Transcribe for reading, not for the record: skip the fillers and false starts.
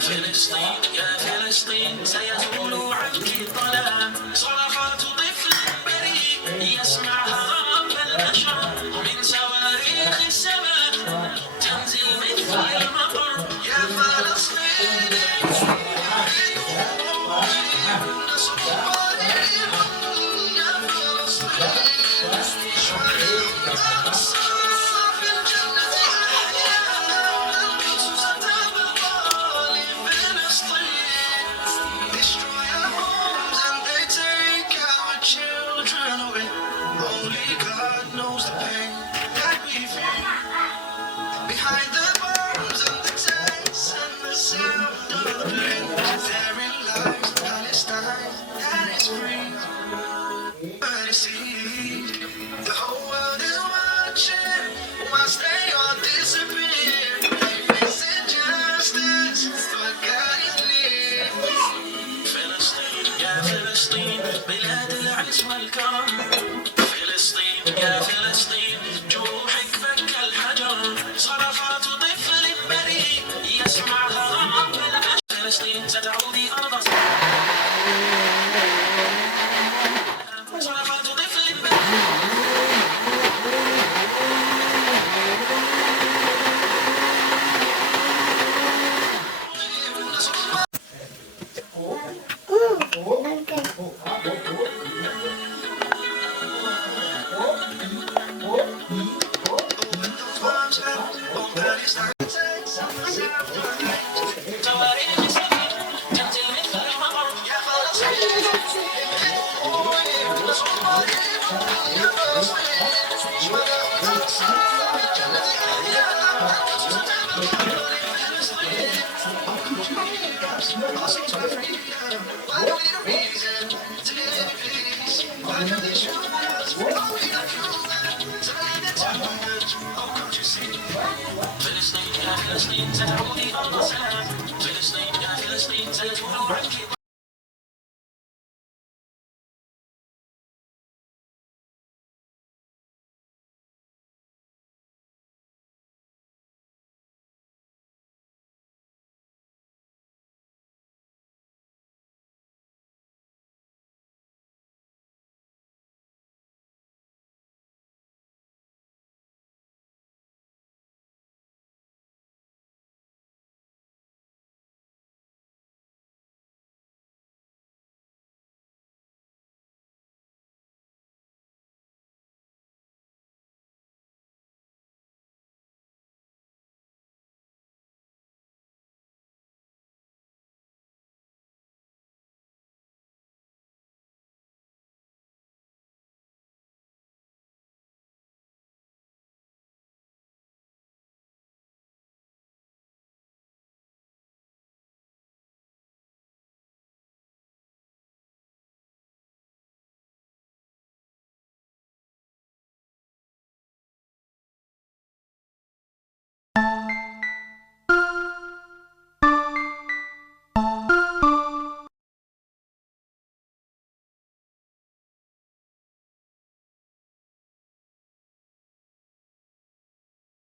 فلسطين يا فلسطين سيزول عنك الظلام صرخات طفل بريء يسمعها رب البشر من صواريخ السماء تنزل مثل المطر يا فلسطين نصر قريب يا فلسطين شعيب أقصى في الجنة أحياء القدس ستبقى لفلسطين destroy our homes and they take our children away only God knows the pain that we feel behind the bombs and the tanks and the sound of the planes therein lies Palestine that is free but it's easy. The whole world is watching whilst they all disappear. They face injustice, but God is near. فلسطين يا فلسطين بلاد العز والكرم فلسطين يا فلسطين جروحك فك الحجر صرخات طفل بريء يسمعها رب البشر فلسطين ستعودي أرض صرخات طفل بريء فلسطين ستعودي أرض سلام فلسطين يا فلسطين سيزول عنك